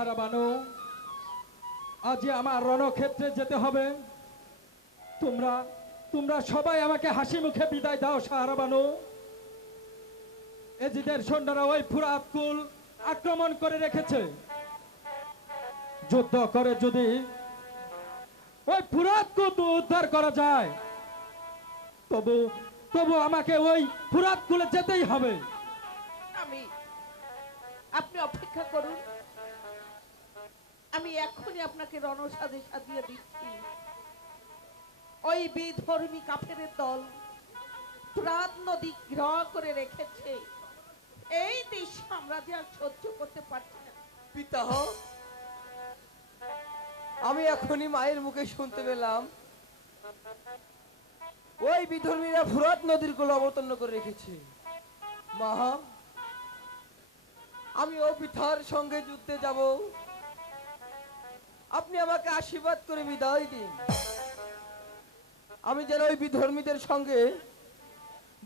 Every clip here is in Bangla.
সাহারা বানু, আজ আমার রণক্ষেত্রে যেতে হবে। তোমরা তোমরা সবাই আমাকে হাসি মুখে বিদায় দাও। সাহারা বানু, এজিদের সৈন্যরা ওই ফুরাত কুল আক্রমণ করে রেখেছে। যুদ্ধ করে যদি ওই ফুরাত কুল উদ্ধার করা যায়, তবু তবু আমাকে ওই ফুরাত কুলে যেতেই হবে। আপনি অপেক্ষা করুন, আমি এখনই আপনাকে রণসাজে সাজিয়ে দিচ্ছি। ওই বিধর্মী কাফেরের দল ফুরাত নদী ঘেরাও করে রেখেছে। এই দৃশ্য আমরা যে আর সহ্য করতে পারছি না। পিতা, আমি এখনই মায়ের মুখে শুনতে পেলাম ওই বিধর্মীরা ফুরাত নদীর কোল অবতীর্ণ করে রেখেছে। মা, আমি ও পিতার সঙ্গে যুদ্ধে যাব। আপনি আমাকে আশীর্বাদ করে বিদায় দিন, আমি যেন ওই বিধর্মীদের সঙ্গে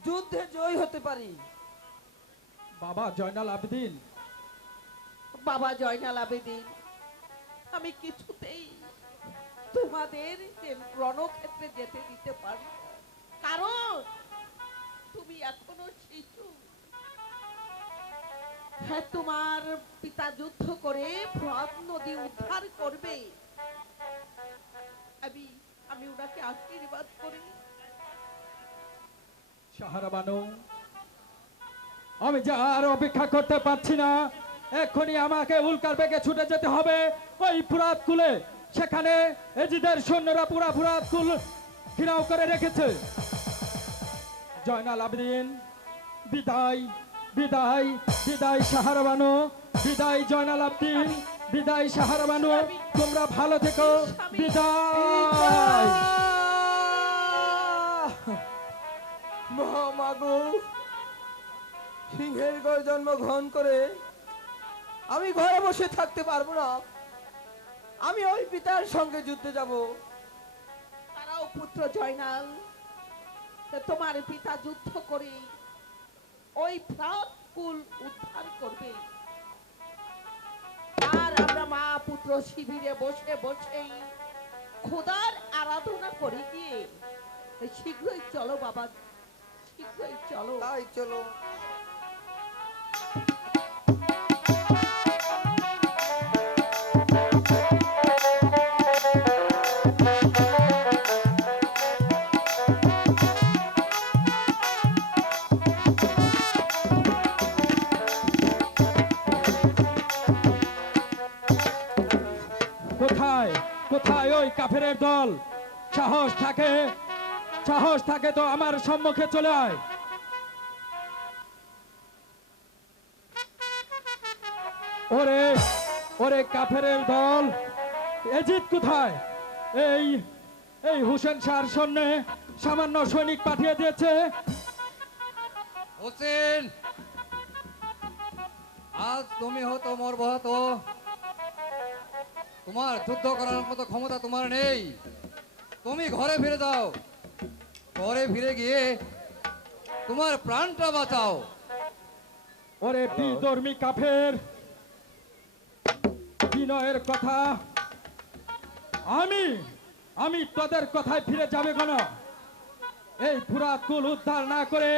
যুদ্ধে জয় হতে পারি। বাবা জয়নাল আবেদিন, বাবা জয়নাল আবেদিন, আমি কিছুতেই তোমাদের রণক্ষেত্রে যেতে দিতে পারি না। কারণ তুমি এখনো শিশু। হ্যাঁ, তোমার পিতা যুদ্ধ করে ফুরাত নদী উদ্ধার করবে। আমি ওনাকে আশীর্বাদ করি। সাহারা বানু, আমি যে আর অপেক্ষা করতে পারছি না। এক্ষুনি আমাকে উল্কার বেগে ছুটে যেতে হবে ওই ফুরাত কুলে। সেখানে এজিদের সৈন্যরা পুরা ফুরাত কুল ঘেরাও করে রেখেছে। জয়নাল আবেদিন, বিদায় বিদায় বিদায় সাহারা বানু, বিদায় জয়নাল আবেদিন, বিদায় সাহারা বানু। তোমরা ভালো থেকো। বিদায়। মহামাগো, সিংহের জন্ম গ্রহণ করে আমি ঘরে বসে থাকতে পারবো না। আমি ওই পিতার সঙ্গে যুদ্ধে যাব। তারাও পুত্র জয়নাল, তোমার পিতা যুদ্ধ করে ওই ফুরাত কুল উদ্ধার করবে। আর আমরা মা পুত্র শিবিরে বসে বসেই খোদার আরাধনা করে গিয়ে শীঘ্রই চলো বাবা, শীঘ্রই চলো। তাই চলো। কোথায় কোথায় ওই কাফেরের দল? সাহস থাকে তো আমার সম্মুখে চলে আয়। ওরে ওরে কাফেরের দল, এজিদ কোথায়? এই এই হুসেন শাহর সৈন্যে সামান্য সৈনিক পাঠিয়ে দিয়েছে। হোসেন, আজ তুমি হতো মরবো হতো। তোমার যুদ্ধ করার মতো ক্ষমতা তোমার নেই। তুমি ঘরে ফিরে যাও। ঘরে ফিরে গিয়ে তোমার প্রাণটা বাঁচাও। ওরে বিধর্মী কাফের, বিনয়ের কথা আমি তোদের কথায় ফিরে যাবে কেন? এই ফুরাত কুল উদ্ধার না করে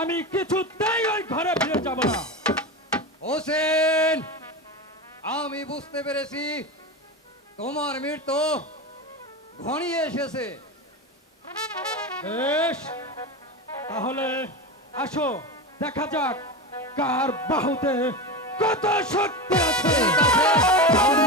আমি কিছুতেই ওই ঘরে ফিরে যাব না। হোসেন, আমি বুঝতে পেরেছি তোমার মৃত্যু ঘনিয়ে এসেছে। বেশ, তাহলে আসো দেখা যাক কার বাহুতে কত শক্তি আছে। ঠিক আছে, তাহলে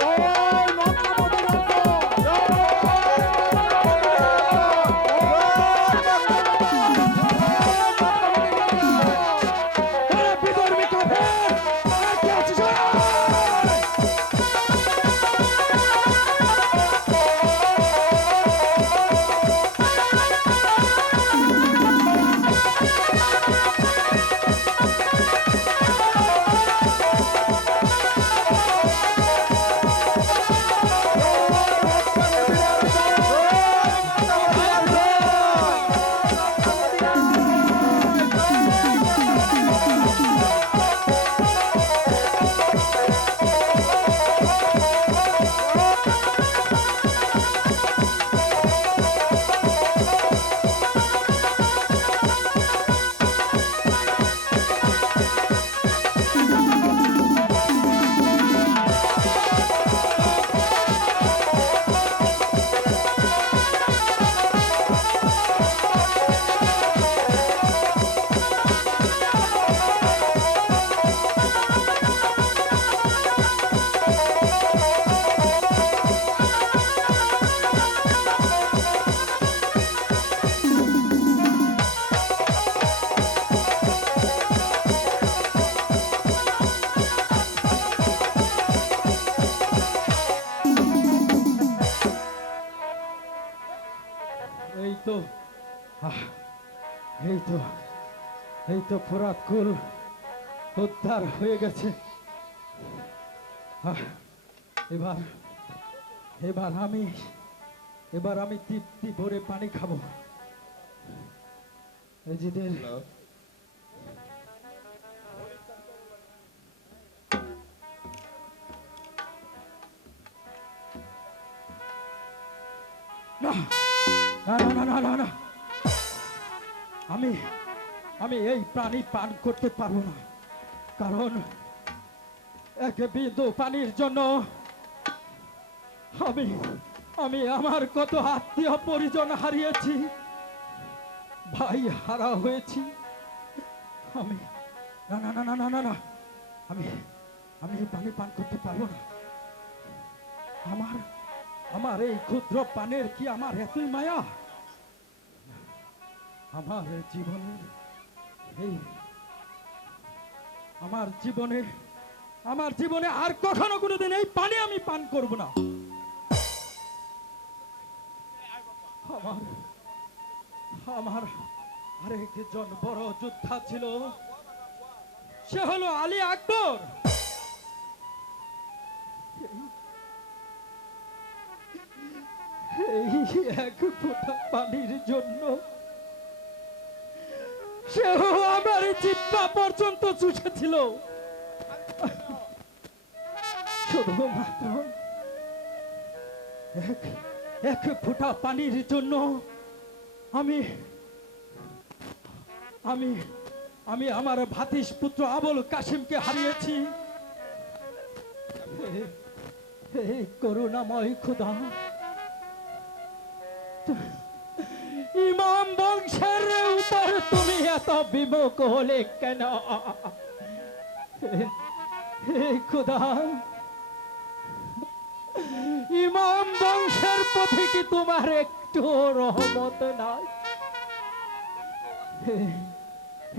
জয় এই তো এই তো ফোরাত কুল উদ্ধার হয়ে গেছে। আহ, এবার এবার আমি এবার আমি তৃপ্তি ভরে পানি খাবো। এজিদের না না না না না না, আমি আমি এই প্রাণী পান করতে পারবো না, কারণ এক বিন্দু পানির জন্য আমি আমি আমার কত আত্মীয় পরিজন হারিয়েছি, ভাই হারা হয়েছি। আমি না না না না না না না, আমি আমি এই পানি পান করতে পারবো না। আমার আমার এই ক্ষুদ্র পানের কি আমার এতই মায়া? আমার জীবনের এই আমার জীবনে আর কখনো কোনোদিন এই পানি আমি পান করব না। আমার আমার আরেকজন বড় যোদ্ধা ছিল, সে হলো আলী আকবর। এই এক ফোঁটা পানির জন্য সেও আমার জিহ্বা পর্যন্ত চুষেছিল। শুধুমাত্র এক ফোঁটা পানির জন্য আমি আমি আমি আমার ভাতিস পুত্র আবুল কাসিমকে হারিয়েছি। হে করুণাময় খোদা, ইমাম বংশের উপর তুমি এত বিমুখ হলে কেন? হে খোদা, ইমাম বংশের প্রতি কি তোমার একটু রহমত নাই?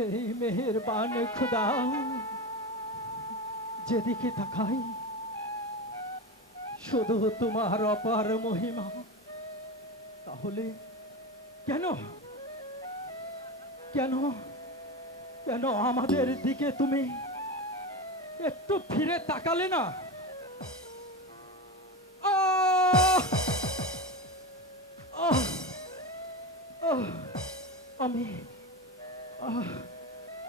এই মেহেরবান খোদা, যেদিকে তাকাই শুধু তোমার অপার মহিমা। তাহলে কেন কেন কেন আমাদের দিকে তুমি একটু ফিরে তাকালে না? আহ! আহ! আহ! আমি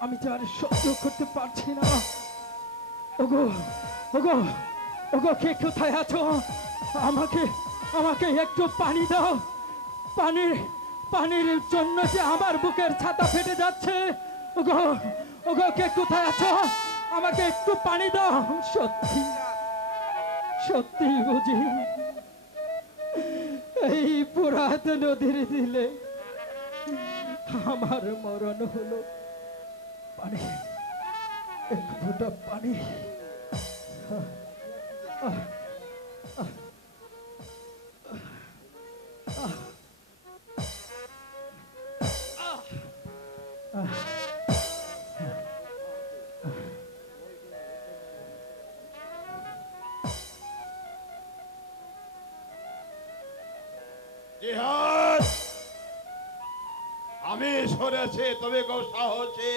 আমি যার সহ্য করতে পারছি না। ওগো ওগো ওগো, কে কোথায় আছো? আমাকে আমাকে একটু পানি দাও। পানির জন্য যে আমার বুকের ছাতা ফেটে যাচ্ছে। ওগো ওগো, কে কোথায় আছো? আমাকে একটু পানি দাও। সত্যি সত্যি বুঝি এই পুরাত নদীর দিলে আমার মরণ হলো? পানি, এক ফোঁটা পানি। জিহাদ, আমি সরেছি, তবে কেউ সাহসী।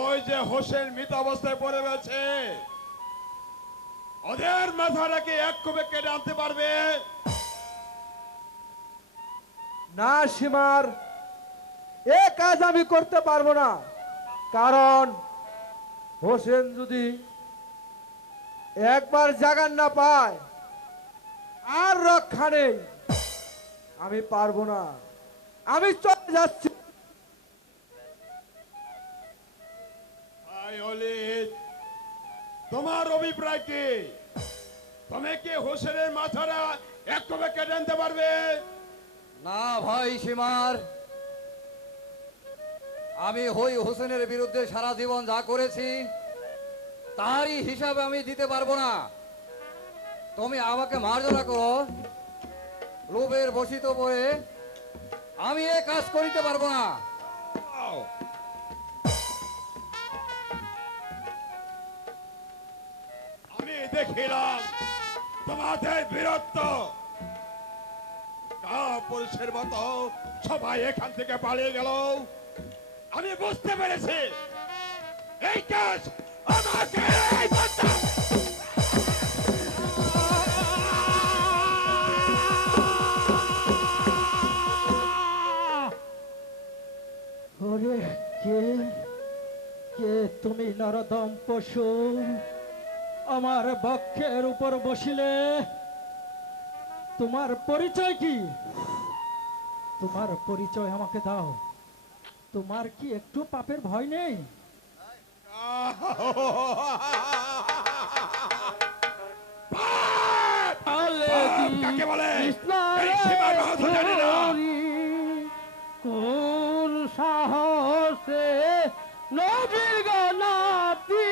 ওই যে হোসেন মৃত অবস্থায় পড়ে রয়েছে, ওদের মাথাটাকে এক কোপে কেটে আনতে পারবে? না সীমার, এ কাজ আমি করতে পারবো না, কারণ হোসেন যদি একবার জাগান না পায় আর রক্ষা নেই। আমি পারবো না, আমি চলে যাচ্ছি। ভাই অলিদ, তোমার অভিপ্রায় কি? তুমি কি হোসেনের মাথাটা এক কোপে কেটে আনতে পারবে? না ভাই সীমার, আমি হই হোসেনের বিরুদ্ধে সারা জীবন যা করেছি তারই হিসাবে আমি দিতে পারবো না। তুমি আমাকে মার্জনা করো, লোভের বশিত পড়ে আমি এ কাজ করিতে পারবো না। আমি দেখিলাম তোমাদের বীরত্ব, পুরুষের মতো সবাই এখান থেকে পালিয়ে গেল। আমি বুঝতে পেরেছি এই কাজ আমাকে করতে হবে। ওরে কে কে তুমি নরদম পশু, আমার বক্ষের উপর বসিলে? তোমার পরিচয় কি? তোমার পরিচয় আমাকে দাও। তোমার কি একটু পাপের ভয় নেই? পাপ কাকে বলে? এই সীমার মাহাতো জানে না। কোন সাহসে নবীর গলাতি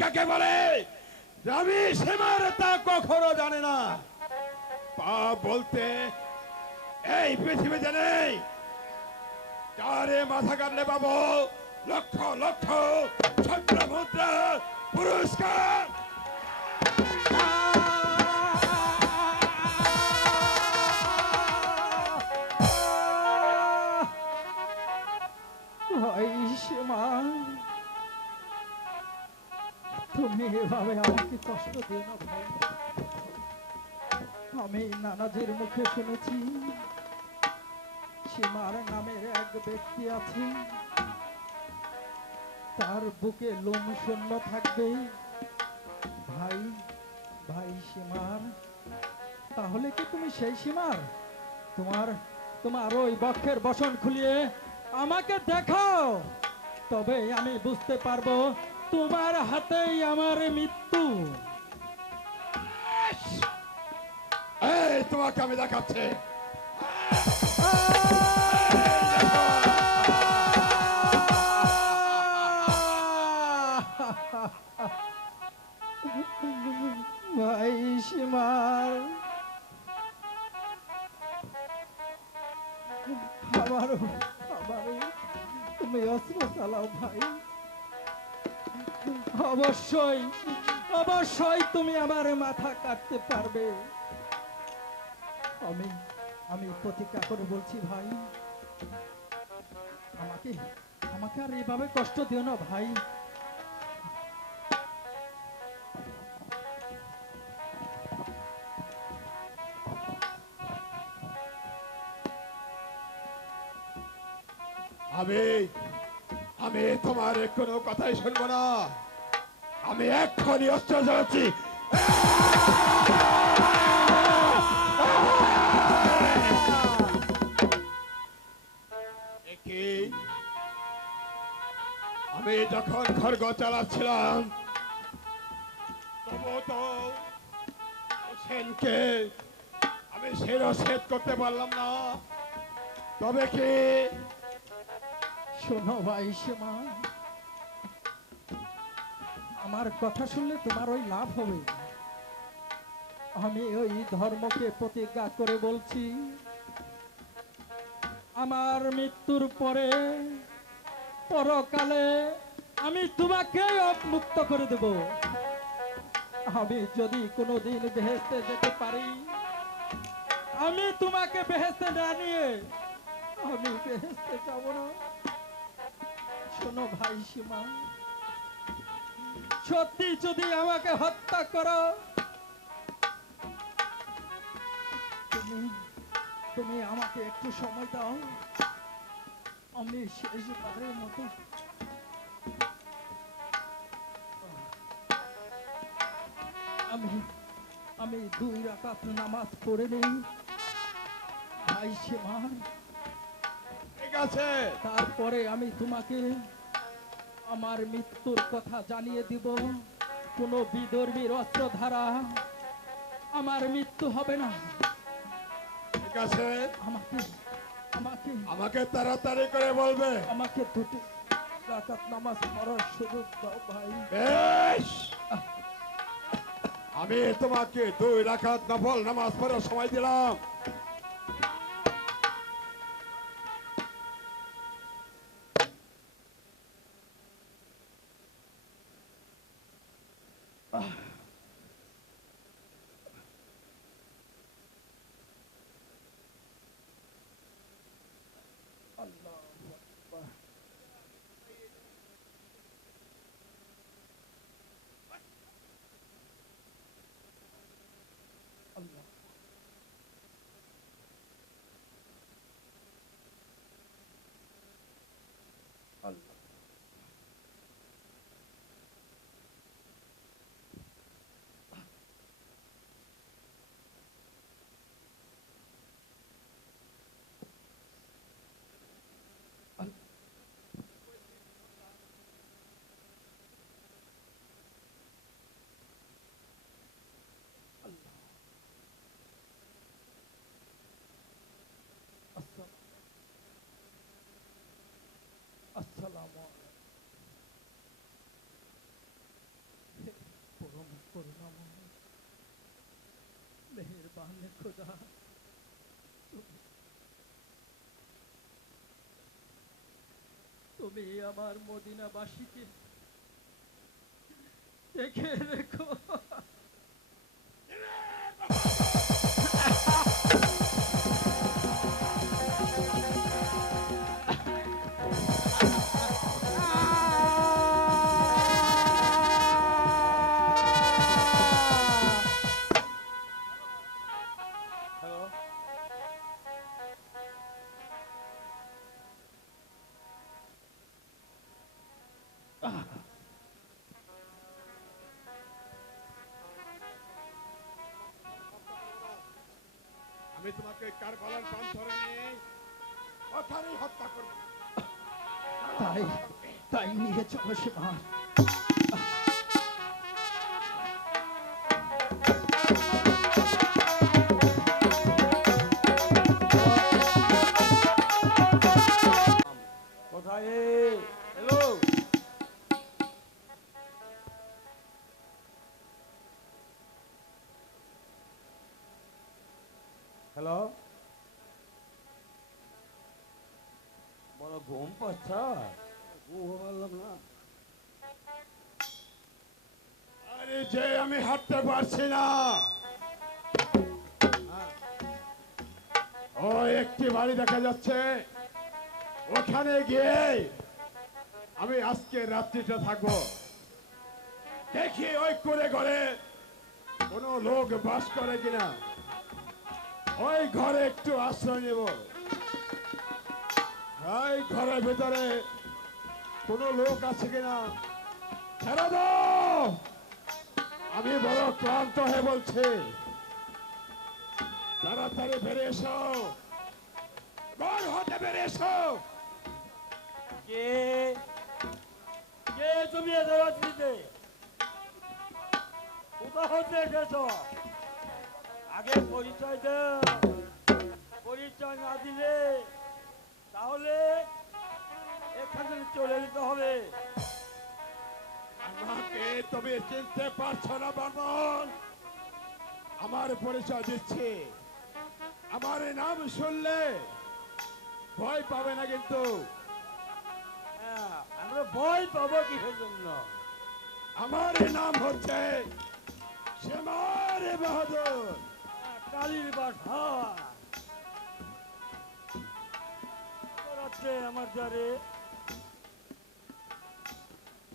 কাকে বলে? রবি সীমার তা কখনো জানে না। পাপ বলতে এই পৃথিবীতে নেই। যারে মাথা কাটলে পাবো লক্ষ লক্ষ ছত্র মুদ্রা পুরস্কার। ভাই সীমা, তুমি এভাবে আমাকে কষ্ট দিও না ভাই। আমি নানাজির মুখে শুনেছি সীমার নামের এক ব্যক্তি আছে, তার বুকে লোম শূন্য থাকবে। ভাই ভাই সীমার, তাহলে কি তুমি সেই সীমার? তোমার তোমার ওই বক্ষের বসন খুলিয়ে আমাকে দেখাও, তবে আমি বুঝতে পারবো তোমার হাতেই আমার মৃত্যু। এই তোমাকে আমি দেখাচ্ছি। ভাই সীমার, আমারও আমারও তুমি অস্ত্র চালাও ভাই। অবশ্যই অবশ্যই তুমি আমার মাথা কাটতে পারবে। আমি আমি প্রতিজ্ঞা করে বলছি ভাই, আমাকে আমাকে আর এভাবে কষ্ট দিও না ভাই। আমি আমি তোমার কোনো কথাই শুনবো না। আমি এক্ষুনি অস্ত্র চালাচ্ছি। কি? আমি যখন খড়গ চালাচ্ছিলাম তবু তো হোসেনকে আমি আমি শিরচ্ছেদ করতে পারলাম না, তবে কি শোনো ভাই সীমা, আমার কথা শুনলে তোমার ওই লাভ হবে। আমি ওই ধর্মকে প্রতিজ্ঞা করে বলছি, আমার মৃত্যুর পরে পরকালে আমি তোমাকে মুক্ত করে দেব। আমি যদি কোনোদিন বেহেশতে যেতে পারি, আমি তোমাকে বেহেশতে না নিয়ে আমি বেহেশতে যাব না। শোনো ভাই সীমা, সত্যি যদি আমাকে হত্যা করো, তুমি তুমি আমাকে একটু সময় দাও, আমি শেষবারের মতো আমি আমি 2 রাকাত নামাজ পড়ে নেই ভাই সীমা। ঠিক আছে, তারপরে আমি তোমাকে আমার মৃত্যুর কথা জানিয়ে দিব। কোনো বিধর্মীর অস্ত্র ধারা আমার মৃত্যু হবে না। ঠিক আছে, আমাকে আমাকে আমাকে তাড়াতাড়ি করে বলবে। আমাকে 2 রাকাত নামাজ পড়ার সুযোগ দাও ভাই। বেশ, আমি তোমাকে 2 রাকাত নফল নামাজ পড়ার সময় দিলাম। আল্লাহু আকবার। আল্লাহ আল্লাহ আসসালামু আলাইকুম। পরম করুণাময় মেহেরবান খোদা, তুমি আমার মদিনাবাসীকে দেখে রেখো। আমি তোমাকে কারবালার প্রান্তরে নিয়ে ওখানেই হত্যা করব। তাই তাই নিয়ে চলো সীমা। কোথায় হ্যালো? হ্যালো, বড় ঘুম পাচ্ছা? ঘুম পারলাম না। আরে যে আমি হাঁটতে পারছি না, ও একটি বাড়ি দেখা যাচ্ছে, ওখানে গিয়ে আমি আজকে রাত্রিটা থাকবো। দেখি ওই করে ঘরে কোনো লোক বাস করে কিনা, ওই ঘরে একটু আশ্রয় নেব। ওই ঘরের ভিতরে কোনো লোক আছে কিনা ছেড়ে দাও, আমি বড় ক্লান্ত হয়ে বলছি। তাড়াতাড়ি বেরিয়ে এসো, ঘর হতে বেরিয়ে এসো। কে কে তুমি এত রাত্রিতে কোথা হতে এসেছ? আগে পরিচয় দাও। পরিচয় না দিলে তাহলে এখান থেকে চলে যেতে হবে। আমাকে তুমি চিনতে পারছো না বামন? আমার পরিচয় দিচ্ছি। আমার নাম শুনলে ভয় পাবে না কিন্তু। হ্যাঁ, আমরা ভয় পাবো কিসের জন্য? আমার নাম হচ্ছে শ্যামারে বাহাদুর। কালীর বাসা রাত্রে আমার দ্বারে।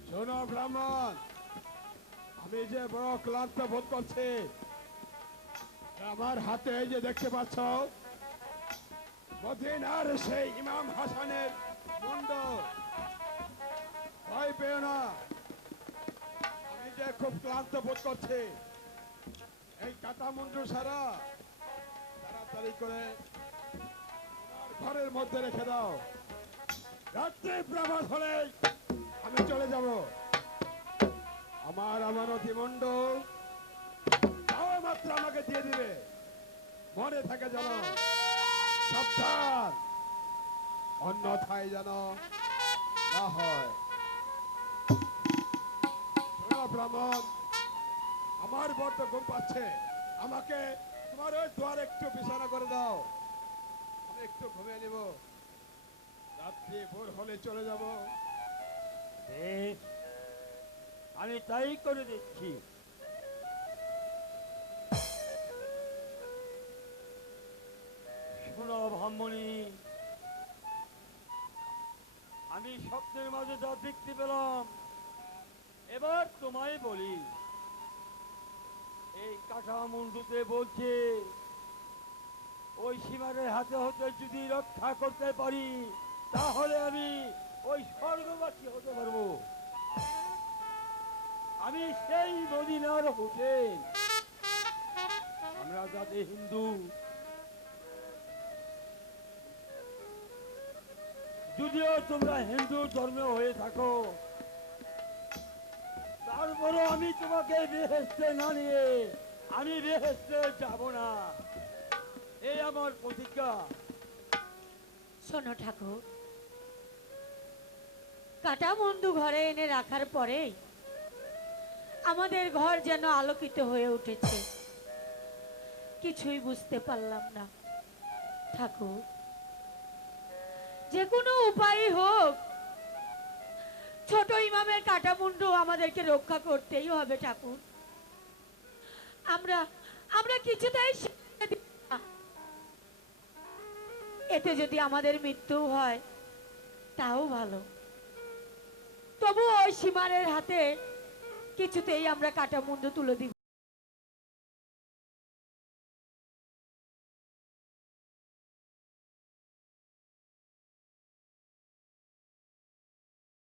শোনো ব্রাহ্মণ, আমি যে বড় ক্লান্ত বোধ করছি। আমার হাতে এই যে দেখতে পাচ্ছ মদিনার সেই ইমাম হাসানের মুন্ড। ভয় পেও না, আমি যে খুব ক্লান্ত বোধ করছি। এই কাটা মুন্ডু সারা তাড়াতাড়ি করে আমার ঘরের মধ্যে রেখে দাও। রাত্রে প্রভাত হলে আমি চলে যাব। আমার আমানতি মুন্ড তাও মাত্র আমাকে দিয়ে দিবে। মনে থাকে যেন, সাবধান, অন্যথায় যেন না হয়। শোনো ব্রাহ্মণ, আমার বড্ড ঘুম পাচ্ছে। আমাকে তোমার ওই দ্বার একটু বিছানা করে দাও, আমি একটু ঘুমিয়ে নিব। রাত্রি ভোর হলে চলে যাব। বেশ, আমি তাই করে দিচ্ছি। শোনো ব্রাহ্মণী, আমি স্বপ্নের মাঝে যা দেখতে পেলাম, এবার তোমায় বলি। এই কাঁটা মুন্ডুতে বলছে ওই সীমারের হাতে হতে যদি রক্ষা করতে পারি তাহলে আমি ওই স্বর্গবাসী হতে পারবো। আমি সেই মদিনার হোসেন। আমরা যাতে হিন্দু, যদিও তোমরা হিন্দু ধর্মে হয়ে থাকো, তারপরও আমি তোমাকে বেহেশতে না নিয়ে আমি বেহেশতে যাব না। এই আমার প্রতিজ্ঞা। শোনো ঠাকুর, কাটা বন্ধু ঘরে এনে রাখার পরেই আমাদের ঘর যেন আলোকিত হয়ে উঠেছে। কিছুই বুঝতে পারলাম না ঠাকুর। যে কোনো উপায় হোক, ছোট ইমামের কাটা মুন্ডু আমাদেরকে রক্ষা করতেই হবে ঠাকুর। আমরা আমরা কিছুতেই ছেড়ে দিব না। এতে যদি আমাদের মৃত্যু হয় তাও ভালো, তবু ওই সীমারের হাতে কিছুতেই আমরা কাটা মুন্ডু তুলে দিব।